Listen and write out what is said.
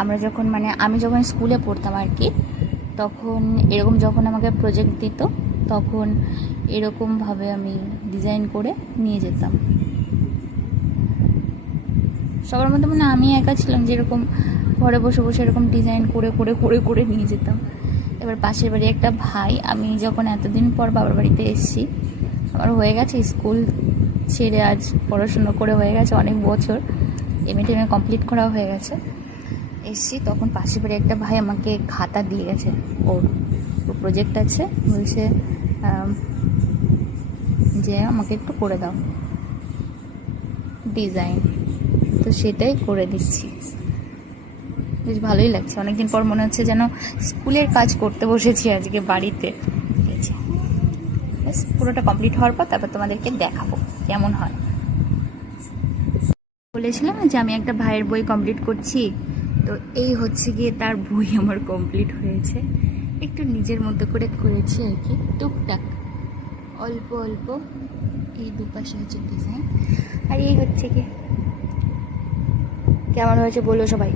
আমি যখন স্কুলে পড়তাম আর কি, তখন এরকম যখন আমাকে প্রজেক্ট দিত তখন এরকমভাবে আমি ডিজাইন করে নিয়ে যেতাম। সবার মধ্যে আমি একা ছিলাম যেরকম ঘরে বসে বসে এরকম ডিজাইন করে করে করে করে নিয়ে যেতাম। এবার পাশের বাড়ি একটা ভাই, আমি যখন এতদিন পর বাবার বাড়িতে এসেছি, আমার হয়ে গেছে স্কুল ছেড়ে আজ পড়াশুনো করে হয়ে গেছে অনেক বছর, এমএ কমপ্লিট করা হয়ে গেছে, এসেছি তখন পাশের বাড়ি একটা ভাই আমাকে খাতা দিয়ে গেছে, ওর প্রজেক্ট আছে, বলছে যে আমাকে একটু করে দাও ডিজাইন, তো সেটাই করে দিচ্ছি। বেশ ভালোই লাগছে, অনেকদিন পর মনে হচ্ছে যেন স্কুলের কাজ করতে বসেছি আজকে বাড়িতে। পুরোটা কমপ্লিট হওয়ার পর তারপর তোমাদেরকে দেখাবো কেমন হয়। বলেছিলাম যে আমি একটা ভাইয়ের বই কমপ্লিট করছি, তো এই হচ্ছে গিয়ে তার বই আমার কমপ্লিট হয়েছে। একটু নিজের মতো করে করেছি আর কি, টুকটাক অল্প অল্প। এই দুপাশে হচ্ছে ডিজাইন, আর এই হচ্ছে কি কেমন হয়েছে বলো সবাই।